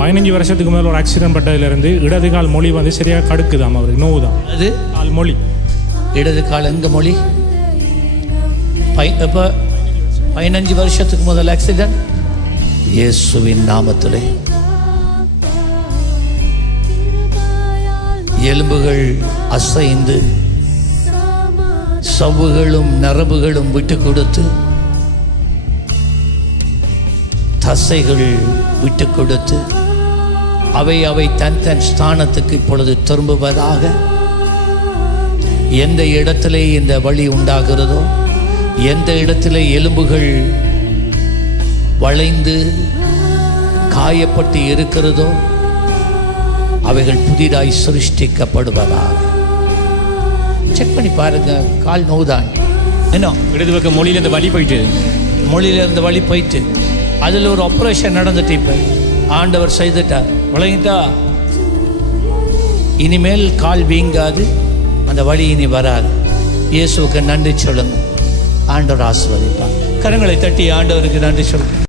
பதினஞ்சு வருஷத்துக்கு மேலே ஒரு ஆக்சிடென்ட் பட்டதுலேருந்து இடது கால் மொழி வந்து சரியாக கடுக்குதாம் அவருக்கு நோவு தான் அது? கால் மொழி. இடது கால் எங்க மொழி? பை எப்போ? பதினஞ்சு வருஷத்துக்கு முதல் ஆக்சிடென்ட் இயேசுவின் நாமத்திலே. எலும்புகள் அசைந்து சவ்வுகளும் நரம்புகளும் விட்டு கொடுத்து தசைகள் விட்டு கொடுத்து அவை அவை தன் தன் ஸ்தானத்துக்கு இப்பொழுது திரும்புவதாக எந்த இடத்திலே இந்த வழி உண்டாகிறதோ எந்த இடத்திலே எலும்புகள் வளைந்து காயப்பட்டு இருக்கிறதோ அவைகள் புதிதாய் சிருஷ்டிக்கப்படுவதாக. செக் பண்ணி பாருங்க கால் நோவுதான். என்ன? இடது பக்கம் மொழியில இந்த வலி போயிட்டு? மொழியில இருந்து வழி போயிட்டு அதில் ஒரு ஆப்ரேஷன் நடந்துட்டு இப்போ. ஆண்டவர் செய்துட்டார். விளங்கிட்டா? இனிமேல் கால் வீங்காது அந்த வழி இனி வராது. இயேசுவுக்கு நன்றி சொல்லுங்க ஆண்டவர் ஆசிர்வதிப்பார். கரங்களை தட்டி ஆண்டவருக்கு நன்றி சொல்லுங்க